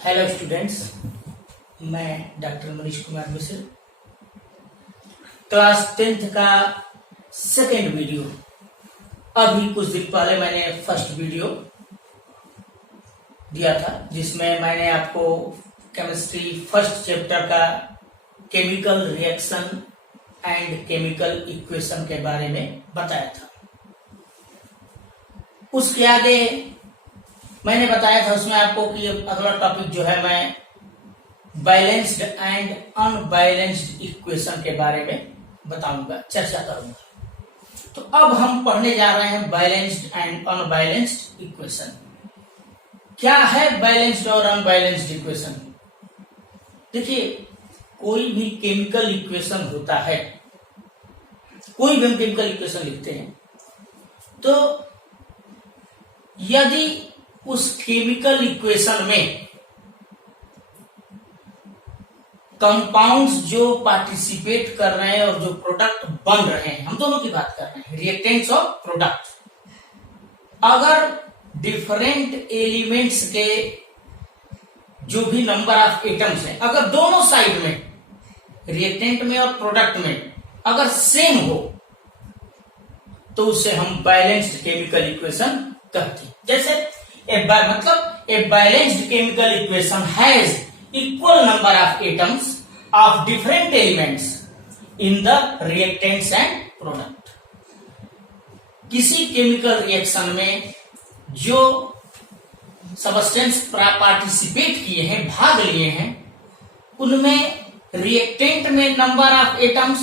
Hello students, मैं doctor Manish Kumar Mishra. Class 10th का second video, अभी कुछ दिन पहले मैंने फर्स्ट वीडियो दिया था जिसमें मैंने आपको केमिस्ट्री फर्स्ट चैप्टर का chemical reaction and chemical equation के बारे में बताया था। उसके आगे मैंने बताया था उसमें आपको कि अगला टॉपिक जो है मैं बैलेंस्ड एंड अनबैलेंस्ड इक्वेशन के बारे में बताऊंगा, चर्चा करूंगा। तो अब हम पढ़ने जा रहे हैं बैलेंस्ड एंड अनबैलेंस्ड इक्वेशन। क्या है बैलेंस्ड और अनबैलेंस्ड इक्वेशन? देखिए, कोई भी केमिकल इक्वेशन होता है, कोई भी हम केमिकल इक्वेशन लिखते हैं, तो यदि उस केमिकल इक्वेशन में कंपाउंड्स जो पार्टिसिपेट कर रहे हैं और जो प्रोडक्ट बन रहे हैं, हम दोनों की बात कर रहे हैं, रिएक्टेंट्स और प्रोडक्ट, अगर डिफरेंट एलिमेंट्स के जो भी नंबर ऑफ एटम्स हैं, अगर दोनों साइड में, रिएक्टेंट में और प्रोडक्ट में अगर सेम हो, तो उसे हम बैलेंस्ड केमिकल इक्वेशन कहते हैं। जैसे a balanced chemical equation has equal number of atoms of different elements in the reactants and product. किसी केमिकल रिएक्शन में जो सब्सटेंस पार्टिसिपेट किए हैं, भाग लिए हैं, उनमें रिएक्टेंट में नंबर ऑफ एटम्स,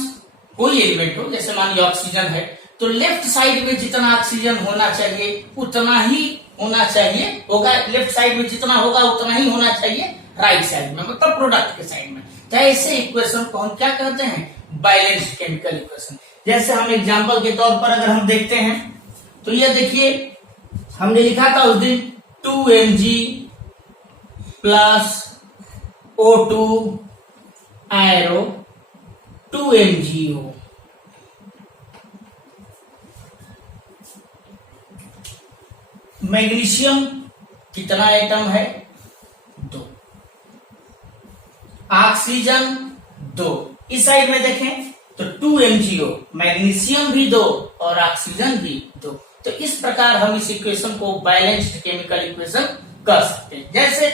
कोई एलिमेंट हो, जैसे मान लीजिए ऑक्सीजन है, तो लेफ्ट साइड में जितना ऑक्सीजन होना चाहिए उतना ही होना चाहिए होगा, लेफ्ट साइड में जितना होगा उतना ही होना चाहिए राइट साइड में, मतलब प्रोडक्ट के साइड में। तो ऐसे इक्वेशन को हम क्या कहते हैं? Balanced chemical equation. जैसे हम एग्जांपल के तौर पर अगर हम देखते हैं तो ये देखिए, हमने लिखा था उस दिन 2Mg plus O2 arrow 2MgO। Magnesium कितना एटम है? 2। ऑक्सीजन 2। इस साइड में देखें तो 2MgO, मैग्नीशियम भी 2 और ऑक्सीजन भी 2। तो इस प्रकार हम इस इक्वेशन को बैलेंस्ड केमिकल इक्वेशन कह सकते हैं। जैसे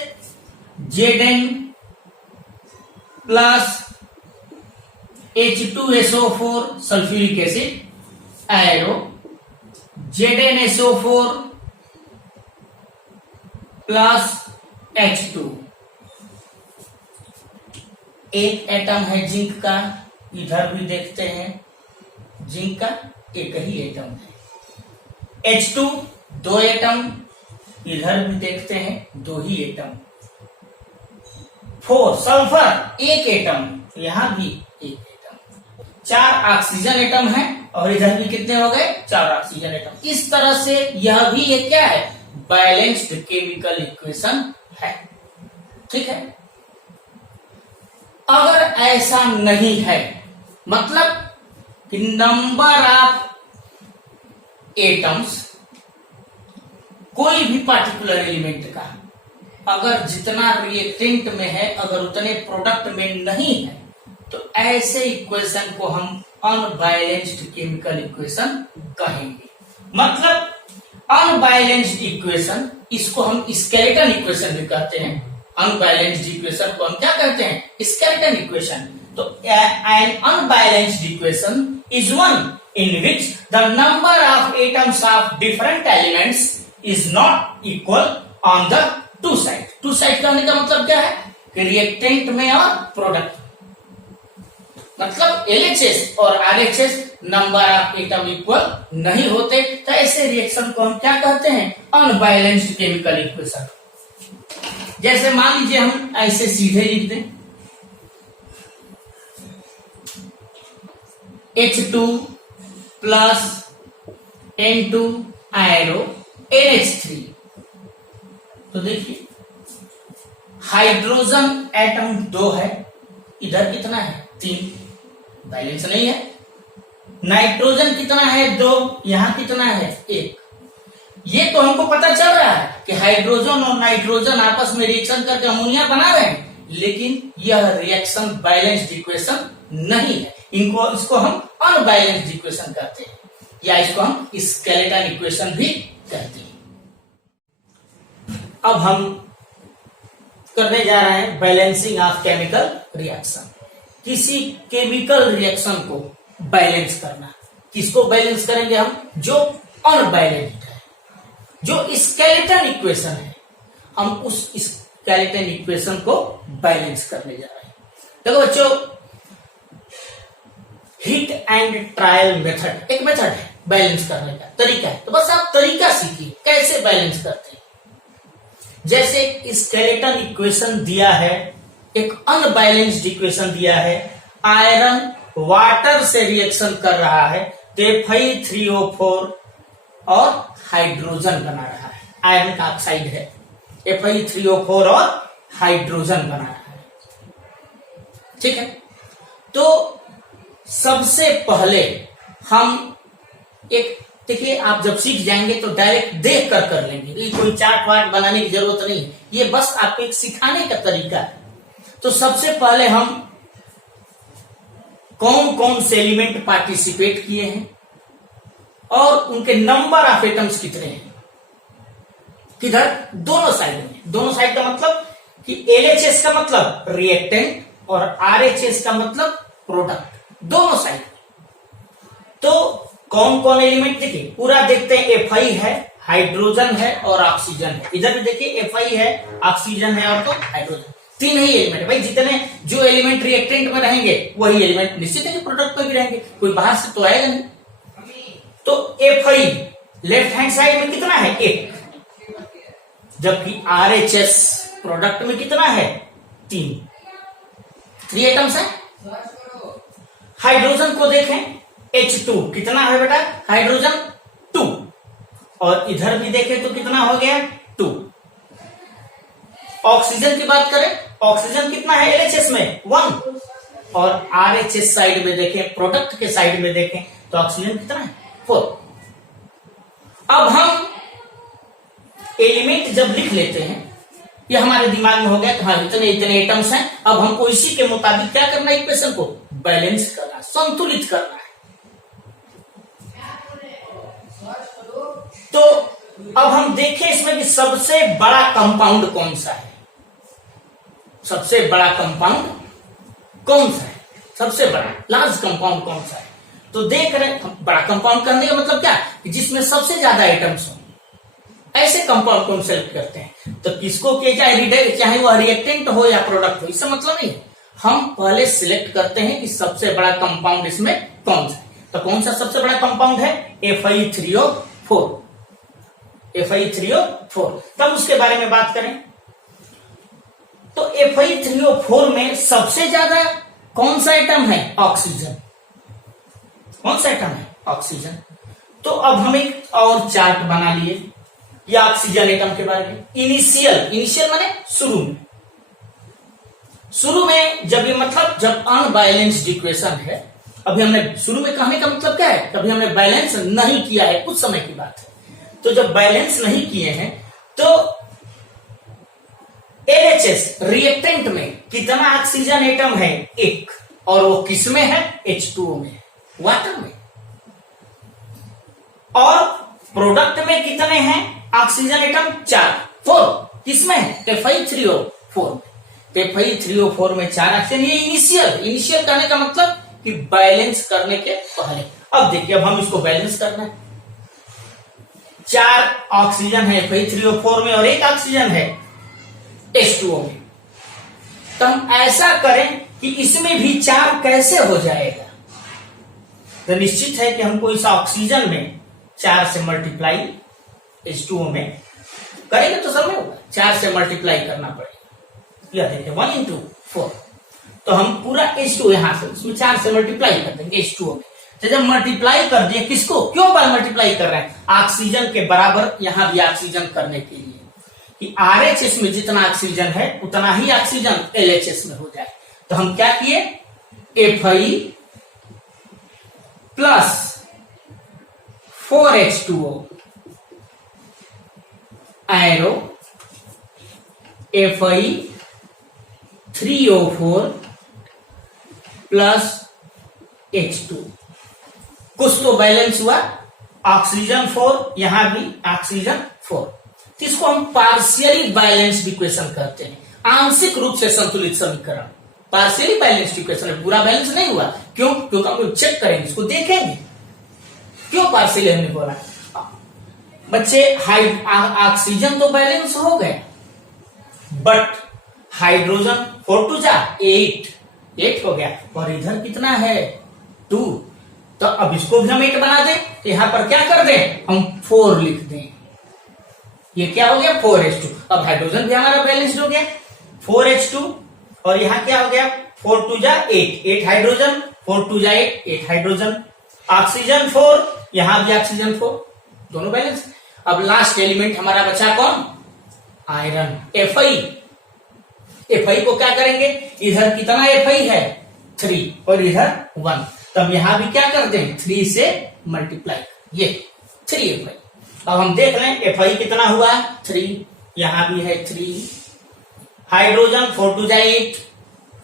Zn plus H2SO4 sulphuric acid arrow ZnSO4 plus H2। एक एटम है जिंक का, इधर भी देखते हैं जिंक का एक ही एटम है। H2 2 एटम, इधर भी देखते हैं 2 ही एटम। 4 सल्फर 1 एटम, यहां भी 1 एटम। 4 ऑक्सीजन एटम है और इधर भी कितने हो गए? 4 ऑक्सीजन एटम। इस तरह से यह भी एक क्या है? बैलेंस्ड केमिकल इक्वेशन है। ठीक है। अगर ऐसा नहीं है, मतलब कि नंबर ऑफ एटम्स कोई भी पार्टिकुलर एलिमेंट का अगर जितना रिएक्टेंट में है अगर उतने प्रोडक्ट में नहीं है, तो ऐसे इक्वेशन को हम अनबैलेंस्ड केमिकल इक्वेशन कहेंगे। मतलब अनबैलेंस्ड इक्वेशन, इसको हम स्केलेटन इक्वेशन भी कहते हैं। अनबैलेंस्ड इक्वेशन को हम क्या कहते हैं? Skeleton equation. तो an unbalanced equation is one in which the number of atoms of different elements is not equal on the two side. Two side कहने का मतलब क्या है? कि रिएक्टेंट में और प्रोडक्ट, मतलब LHS और RHS number of atom equal नहीं होते, तो ऐसे रिएक्शन को हम क्या कहते हैं? Unbalanced chemical equation. जैसे मान लीजिए हम ऐसे सीधे लिख दें H2 plus N2 arrow NH3। तो देखिए, हाइड्रोजन एटम 2 है, इधर कितना है? 3, बैलेंस नहीं है। नाइट्रोजन कितना है? 2, यहां कितना है? 1। ये तो हमको पता चल रहा है कि हाइड्रोजन और नाइट्रोजन आपस में रिएक्शन करके अमोनिया बना रहे हैं, लेकिन यह रिएक्शन बैलेंस्ड इक्वेशन नहीं है। इसको हम अनबैलेंस्ड इक्वेशन कहते हैं, या इसको हम स्केलेटन इक्वेशन भी कहते हैं। अब हम करने जा रहे हैं बैलेंसिंग ऑफ केमिकल रिएक्शन। किसी केमिकल रिएक्शन को बैलेंस करना। किसको बैलेंस करेंगे हम? जो अनबैलेंस्ड है, जो स्केलेटन इक्वेशन है, हम उस स्केलेटन इक्वेशन को बैलेंस करने जा रहे हैं। देखो बच्चों, हिट एंड ट्रायल मेथड एक मेथड है बैलेंस करने का, तरीका है। तो बस आप तरीका सीखिए कैसे बैलेंस करते हैं। जैसे स्केलेटन इक्वेशन दिया है, एक अनबैलेंस्ड इक्वेशन दिया है, आयरन वाटर से रिएक्शन कर रहा है तो Fe3O4 और हाइड्रोजन बना रहा है। आयरन का ऑक्साइड है, Fe3O4 और हाइड्रोजन बना रहा है। ठीक है, तो सबसे पहले हम एक, देखिए आप जब सीख जाएंगे तो डायरेक्ट देख कर लेंगे, ये कोई चार्ट वार्ट बनाने की जरूरत नहीं है, ये बस आपको एक सिखाने का तरीका है। तो सबसे पहले हम कौन कौन से एलिमेंट पार्टिसिपेट किए हैं और उनके नंबर ऑफ एटम्स कितने हैं, किधर? दोनों साइड में। दोनों साइड का मतलब कि LHS का मतलब रिएक्टेंट और RHS का मतलब प्रोडक्ट, दोनों साइड। तो कौन कौन एलिमेंट देखिए, पूरा देखते हैं। Fi है, हाइड्रोजन है और ऑक्सीजन है। इधर भी देखिए Fi है, ऑक्सीजन है और तो हाइड्रोजन, तीन ही एलिमेंट। भाई जितने जो एलिमेंट रिएक्टेंट में रहेंगे वही एलिमेंट निश्चित है कि प्रोडक्ट में भी रहेंगे, कोई बाहर से तो आएगा नहीं। तो Fi लेफ्ट हैंड साइड में कितना है? 1, जबकि RHS प्रोडक्ट में कितना है? 3 एटम्स है। हाइड्रोजन को देखें, H2 कितना है बेटा? हाइड्रोजन 2, और इधर भी देखें तो कितना हो गया? 2। ऑक्सीजन की बात करें, ऑक्सीजन कितना है LHS में? 1, और RHS साइड में देखें, प्रोडक्ट के साइड में देखें तो ऑक्सीजन कितना है? 4। अब हम एलिमेंट जब लिख लेते हैं, ये हमारे दिमाग में हो गया कि हाँ इतने इतने एटम्स हैं। अब हमको इसी के मुताबिक क्या करना है? इक्वेशन को बैलेंस करना, संतुलित करना है। तो अब हम देखें इसमें कि सबसे बड़ा कंपाउंड कौन सा है। सबसे बड़ा कंपाउंड कौन सा है? सबसे बड़ा लार्ज कंपाउंड कौन सा है? तो देख रहे हैं, बड़ा कंपाउंड करने का मतलब क्या? जिसमें सबसे ज्यादा आइटम्स हो, ऐसे कंपाउंड को हम सेलेक्ट करते हैं। तो किसको किया जाए, चाहे वो रिएक्टेंट हो या प्रोडक्ट हो, इससे मतलब नहीं है। हम पहले सिलेक्ट करते हैं कि सबसे बड़ा कंपाउंड इसमें कौन सा है। तो कौन सा सबसे बड़ा कंपाउंड है? Fe3O4। Fe3O4। तब उसके बारे में बात करें तो Fe3O4 में सबसे ज्यादा कौन सा एटम है? ऑक्सीजन। कौन सा एटम है? ऑक्सीजन। तो अब हम एक और चार्ट बना लिए या ऑक्सीजन एटम के बारे में। इनिशियल माने शुरू में जब ये मतलब जब अनबैलेंस्ड इक्वेशन है, अभी हमने शुरू में कहने का मतलब क्या है? कभी हमने बैलेंस नहीं किया है, कुछ समय की बात है। तो जब बैलेंस नहीं किए हैं तो LHS रिएक्टेंट में कितना ऑक्सीजन एटम है? 1, और वो किस में है? H2O में, वाटर में। और प्रोडक्ट में कितने हैं ऑक्सीजन एटम? 4 किसमें है? Fe3O4 में। Fe3O4 में 4 ऑक्सीजन। ये इनिशियल कहने का मतलब कि बैलेंस करने के पहले। अब देखिए, अब हम इसको बैलेंस करना है। 4 ऑक्सीजन है Fe3O4 में और 1 ऑक्सीजन है H2O में। तो हम ऐसा करें कि इसमें भी 4 कैसे हो जाएगा? तो निश्चित है कि हमको इस ऑक्सीजन में 4 से मल्टीप्लाई H2O में करेंगे तो सब में होगा, 4 से मल्टीप्लाई करना पड़ेगा। यह देखिए 1 into 4। तो हम पूरा H2O यहां से उसमें 4 से मल्टीप्लाई कर देंगे H2O में। तो जब मल्टीप्लाई कर दिए, किसको क्यों मल्टीप्लाई कर रहे हैं? ऑक्सीजन के बराबर यहां भी ऑक्सीजन करने के लिए कि RHS में जितना ऑक्सीजन है उतना ही ऑक्सीजन LHS में हो जाए। तो हम क्या किए? Fe plus 4H2O arrow Fi3O4 plus H2। कुछ तो बैलेंस हुआ, ऑक्सीजन 4, यहां भी ऑक्सीजन 4। तो इसको हम पार्शियली बैलेंस्ड इक्वेशन कहते हैं, आंशिक रूप से संतुलित समीकरण। पार्शियली बैलेंस्ड इक्वेशन है, पूरा बैलेंस नहीं हुआ। क्यों? क्योंकि हम लोग चेक करेंगे, इसको देखेंगे। क्यों पार्शियली हमने बोला? बच्चे ऑक्सीजन तो बैलेंस हो गए, बट हाइड्रोजन 4 टू जा 8 हो गया, और इधर कितना है 2। तो अब इसको भी हम 8 बना दें, तो यहां पर क्या कर दें, हम 4 लिख दें। ये क्या हो गया 4H2। अब हाइड्रोजन भी हमारा बैलेंस्ड हो गया 4H2, और यहां क्या हो गया 4 टू जा 8 हाइड्रोजन, 4 टू जा 8 हाइड्रोजन। ऑक्सीजन 4, यहां भी ऑक्सीजन 4, दोनों बैलेंस। अब लास्ट एलिमेंट हमारा बचा कौन, आयरन Fi को क्या करेंगे, इधर कितना Fi है 3 और इधर 1, तब यहां भी क्या कर दें 3 से मल्टीप्लाई, ये 3Fi। अब हम देख लें Fi कितना हुआ 3, यहां भी है 3। हाइड्रोजन 4 टू जा 8,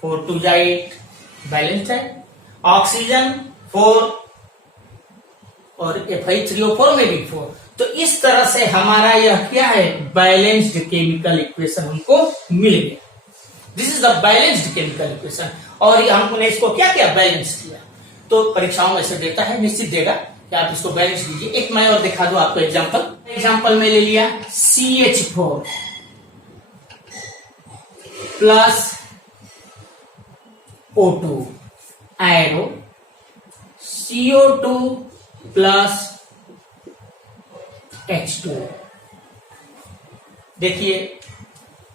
4 टू जा 8 बैलेंस्ड है। ऑक्सीजन 4 और Fi3O4 में भी 4। तो इस तरह से हमारा यह क्या है, बैलेंस्ड केमिकल इक्वेशन हमको मिल गया। This is the balanced chemical equation. और ये हमने इसको क्या किया, बैलेंस किया। तो परीक्षाओं में ऐसे देता है, निश्चित देगा कि आप इसको बैलेंस कीजिए। एक मैं और दिखा दूं आपको एग्जांपल में ले लिया CH4 plus O2 arrow CO2 plus H2। देखिए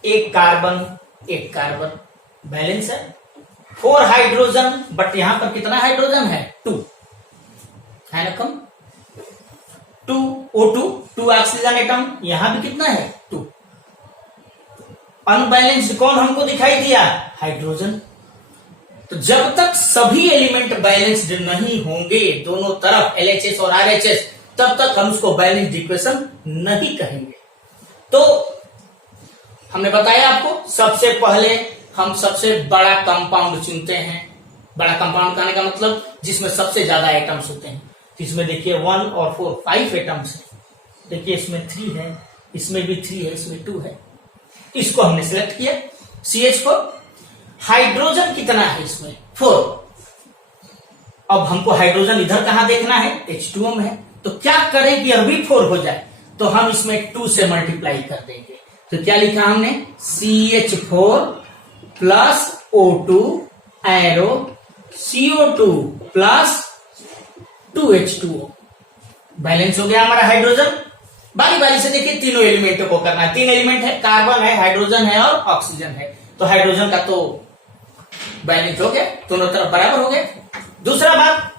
एक कार्बन बैलेंस है, 4 हाइड्रोजन, बट यहां पर कितना हाइड्रोजन है 2 है ना, कम 2 O2, 2 ऑक्सीजन एटम, यहां भी कितना है 2। अनबैलेंस्ड कौन हमको दिखाई दिया, हाइड्रोजन। तो जब तक सभी एलिमेंट बैलेंस्ड नहीं होंगे दोनों तरफ LHS और RHS, तब तक हम उसको बैलेंस्ड इक्वेशन नहीं कहेंगे। तो हमने बताया आपको, सबसे पहले हम सबसे बड़ा कंपाउंड चुनते हैं। बड़ा कंपाउंड कहने का मतलब जिसमें सबसे ज्यादा आइटम्स होते हैं। तो इसमें देखिए 1 और 4 5 आइटम्स है। देखिए इसमें 3 है, इसमें भी 3 है, इसमें 2 है। इसको हमने सिलेक्ट किया CH4। हाइड्रोजन कितना है इसमें 4। अब हमको हाइड्रोजन इधर कहां देखना है, H2O में है। तो क्या करें कि यह भी 4 हो जाए, तो हम इसमें 2 से मल्टीप्लाई कर देंगे। तो क्या लिखा हमने, CH4 plus O2 arrow CO2 plus 2H2O। Balance हो गया हमारा हाइड्रोजन। बारी बारी से देखिए तीनों एलिमेंटों को करना है। 3 एलिमेंट है, कार्बन है, हाइड्रोजन है और ऑक्सीजन है। तो हाइड्रोजन का तो बैलेंस हो गया, दोनों तरफ बराबर हो गए। दूसरा बात,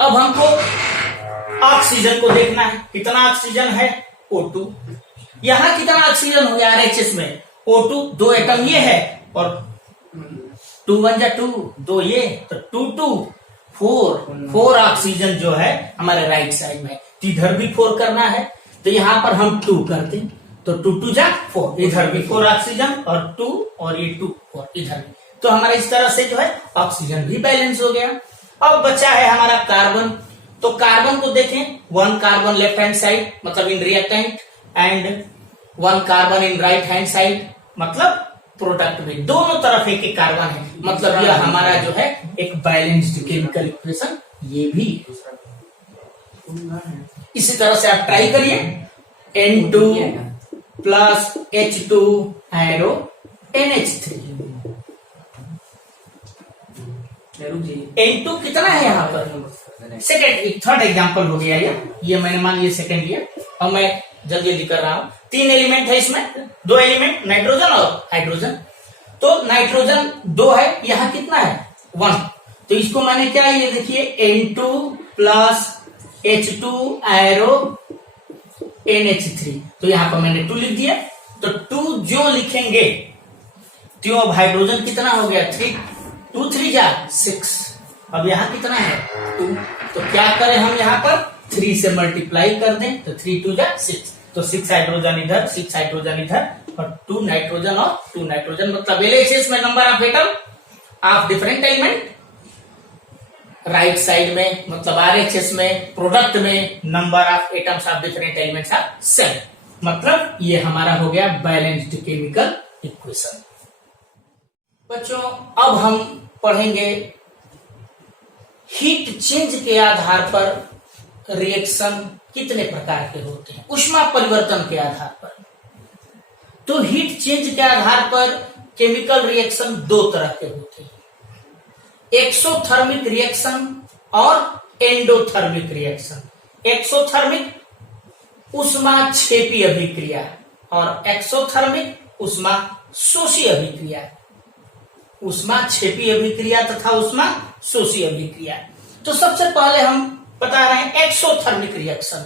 अब हमको ऑक्सीजन को देखना है, कितना ऑक्सीजन है O2। यहां कितना ऑक्सीजन हो गया RHS में, O2 2 एटम ये है, और 2 1 जा 2, 2 ये, तो 2 2 4 ऑक्सीजन जो है हमारे राइट साइड में। तो इधर भी 4 करना है, तो यहां पर हम 2 करते हैं, तो 2 2 जा 4, इधर भी 4 ऑक्सीजन और 2, और ये 2 4 इधर भी। तो हमारा इस तरह से जो है ऑक्सीजन भी बैलेंस हो गया। अब बचा है हमारा कार्बन। तो कार्बन को देखें, 1 कार्बन लेफ्ट हैंड साइड मतलब in reactant, and 1 carbon in right hand side मतलब प्रोडक्ट में। दोनों तरफ एक एक कार्बन है, मतलब यह हमारा जो है एक बैलेंस्ड केमिकल इक्वेशन ये भी। इसी तरह से आप ट्राई करिए, N2 plus H2 arrow NH3। N2 कितना है यहाँ पर, थर्ड एग्जांपल हो गया ये मैंने मान लिया सेकंड लिया। अब मैं जल्दी जल्दी कर रहा हूं। 3 एलिमेंट है इसमें, 2 एलिमेंट नाइट्रोजन और हाइड्रोजन। तो नाइट्रोजन 2 है, यहाँ कितना है 1। तो इसको मैंने क्या, ये देखिए N2 plus H2 arrow NH3। तो यहां पर मैंने 2 लिख दिया। तो 2 जो लिखेंगे तो अब हाइड्रोजन कितना हो गया 3, 2 3 जा 6। अब यहां कितना है 2। तो क्या करें हम यहाँ पर 3 से मल्टीप्लाई कर दें, तो 3 2 जा 6। तो 6 हाइड्रोजन इधर, 6 हाइड्रोजन इधर, और 2 नाइट्रोजन और 2 नाइट्रोजन, मतलब LHS में number of atom of different element, right side में मतलब RHS में प्रोडक्ट में number of atoms of different elements are 7। मतलब ये हमारा हो गया बैलेंस्ड केमिकल इक्वेशन। बच्चों अब हम पढ़ेंगे हीट चेंज के आधार पर रिएक्शन कितने प्रकार के होते हैं, ऊष्मा परिवर्तन के आधार पर। तो हीट चेंज के आधार पर केमिकल रिएक्शन दो तरह के होते हैं, एक्सोथर्मिक रिएक्शन और एंडोथर्मिक रिएक्शन। एक्सोथर्मिक ऊष्माक्षेपी अभिक्रिया और एक्सोथर्मिक ऊष्मा शोषी अभिक्रिया, ऊष्माक्षेपी अभिक्रिया तथा ऊष्मा शोषी अभिक्रिया। तो सबसे पहले हम बता रहे हैं एक्सोथर्मिक रिएक्शन,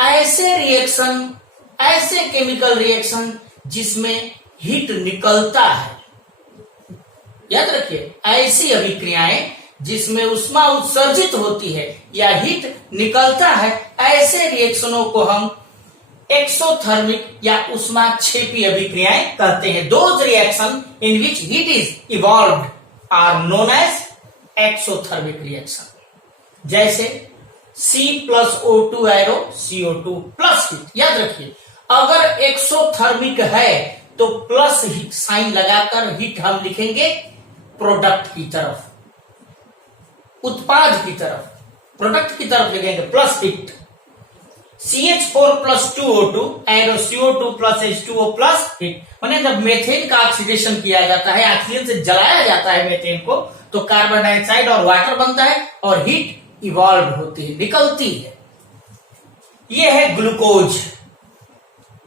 ऐसे रिएक्शन, ऐसे केमिकल रिएक्शन जिसमें हीट निकलता है। याद रखिए, ऐसी अभिक्रियाएं जिसमें ऊष्मा उत्सर्जित होती है या हीट निकलता है, ऐसे रिएक्शनों को हम एक्सोथर्मिक या ऊष्माक्षेपी अभिक्रियाएं कहते हैं। Those reaction in which heat is evolved are known as exothermic reaction. जैसे C+O2 arrow CO2 plus heat. याद रखिए, अगर एक्सोथर्मिक है तो प्लस साइन लगाकर हीट हम लिखेंगे प्रोडक्ट की तरफ, उत्पाद की तरफ, प्रोडक्ट की तरफ लिखेंगे plus heat. CH4+2O2 arrow CO2 plus H2O plus heat. माने जब मेथेन का ऑक्सीडेशन किया जाता है, ऑक्सीजन से जलाया जाता है मेथेन को, तो कार्बन डाइऑक्साइड और वाटर बनता है और हीट इवॉल्व होती है, निकलती है। यह है ग्लूकोज।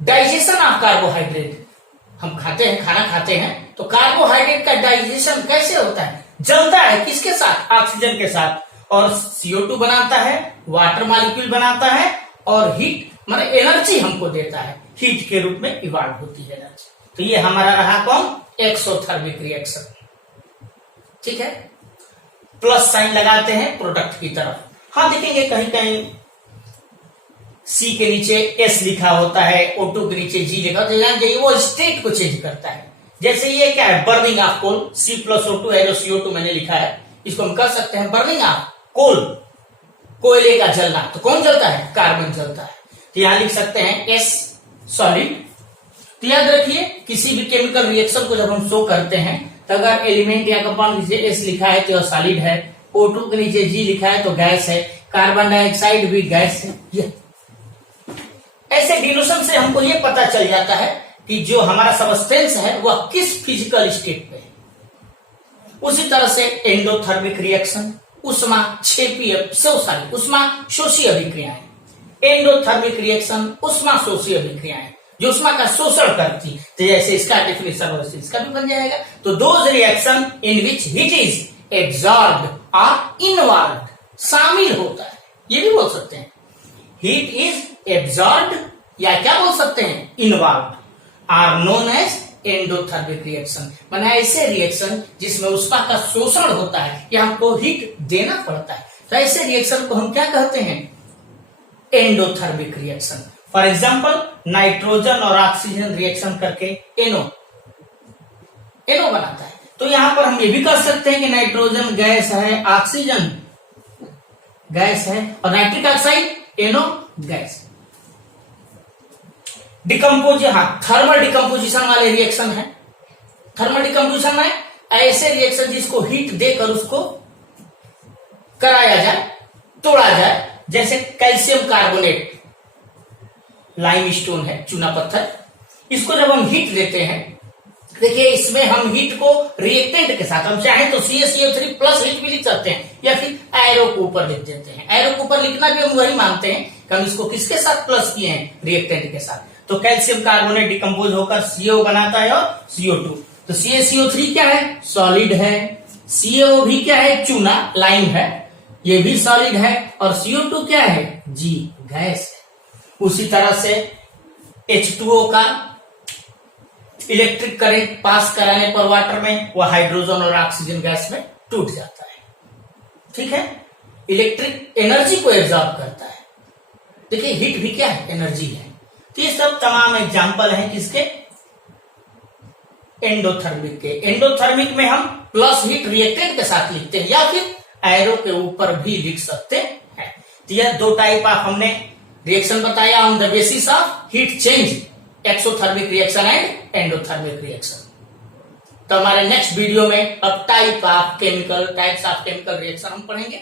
डाइजेशन ऑफ कार्बोहाइड्रेट, हम खाते हैं, खाना खाते हैं, तो कार्बोहाइड्रेट का डाइजेशन कैसे होता है? जलता है, किसके साथ? ऑक्सीजन के साथ, और CO2 बनाता है, वाटर मॉलिक्यूल बनाता है और हीट माने एनर्जी हमको देता है, हीट के रूप में इवॉल्व होती है एनर्जी। तो ये हमारा रहा कौन? Exothermic reaction. ठीक है, प्लस साइन लगाते हैं प्रोडक्ट की तरफ। हाँ, देखेंगे कहीं कहीं C के नीचे S लिखा होता है, O2 के नीचे G लिखा होता है, जान जाइए वो स्टेट को चेंज करता है। जैसे ये क्या है? Burning of coal, C+O2 arrow CO2 मैंने लिखा है, इसको हम कह सकते हैं बर्निंग ऑफ कोल, कोयले का जलना। तो कौन जलता है? कार्बन जलता है। तो यहां लिख सकते हैं S सॉलिड। तो याद रखिए, किसी भी केमिकल रिएक्शन को जब हम शो करते हैं, तो अगर एलिमेंट या कंपाउंड नीचे S लिखा है तो यह सॉलिड है, O2 के नीचे G लिखा है तो गैस है, कार्बन डाइऑक्साइड भी गैस है। ऐसे डिनोशन से हमको ये पता चल जाता है कि जो हमारा सबस्टेंस है वह किस फिजिकल स्टेट पे है। उसी तरह से एंडोथर्मिक रिएक्शन, ऊष्माक्षेपी ऊष्मा शोषी अभिक्रियाएं, एंडोथर्मिक रिएक्शन ऊष्मा शोषी अभिक्रियाएं जो ऊष्मा का शोषण करती, तो जैसे इसका डेफिनेशन हो इसका भी बन जाएगा। तो those reaction in which heat is absorbed और इनवॉल्व्ड, शामिल होता है, ये भी बोल सकते हैं। हीट इज एब्जॉर्ब्ड या क्या बोल सकते हैं? Involved, are known as endothermic reaction. माने ऐसे रिएक्शन जिसमें ऊष्मा का शोषण होता है या हमको हीट देना पड़ता है, तो ऐसे रिएक्शन को हम क्या कहते हैं? Endothermic reaction. For example, nitrogen और ऑक्सीजन रिएक्शन करके एनो बनाता है। तो यहां पर हम ये भी कह सकते हैं कि नाइट्रोजन गैस है, ऑक्सीजन गैस है और नाइट्रिक ऑक्साइड एनो गैस। थर्मल डिकम्पोजिशन वाले रिएक्शन है। थर्मल डिकम्पोजिशन में ऐसे रिएक्शन जिसको हीट देकर उसको कराया जाए, तोड़ा जाए, जैसे कैल्शियम कार्बोनेट, लाइमस्टोन है, चूना पत्थर, इसको जब हम हीट देते हैं, देखिए इसमें हम हीट को रिएक्टेंट के साथ, हम चाहे तो CaCO3 प्लस हीट भी लिख सकते हैं या फिर एरो को ऊपर लिख देते हैं। एरो को ऊपर लिखना भी हम वही मानते हैं कि हम इसको किसके साथ प्लस किए हैं? रिएक्टेंट के साथ। तो कैल्शियम कार्बोनेट डिकम्पोज होकर CO बनाता है और CO2। तो CaCO3 क्या है? सॉलिड है। CO भी क्या है? चूना, लाइम है, ये भी सॉलिड है। और CO2 क्या है? G, गैस है। उसी तरह से H2O का इलेक्ट्रिक करंट पास कराने पर वाटर में वह हाइड्रोजन और ऑक्सीजन गैस में टूट जाता है। ठीक है, इलेक्ट्रिक एनर्जी को एब्जॉर्ब करता है। देखिए हीट भी क्या है? एनर्जी है। तो ये सब तमाम एग्जाम्पल हैं किसके, एंडोथर्मिक के। एंडोथर्मिक में हम प्लस हीट रिएक्टेंट के साथ लिखते हैं या फिर एरो के ऊपर भी लिख सकते हैं। तो यह दो टाइप ऑफ हमने रिएक्शन बताया on the basis of heat change, exothermic reaction and endothermic reaction. तो हमारे नेक्स्ट वीडियो में अब टाइप्स ऑफ केमिकल रिएक्शन हम पढ़ेंगे।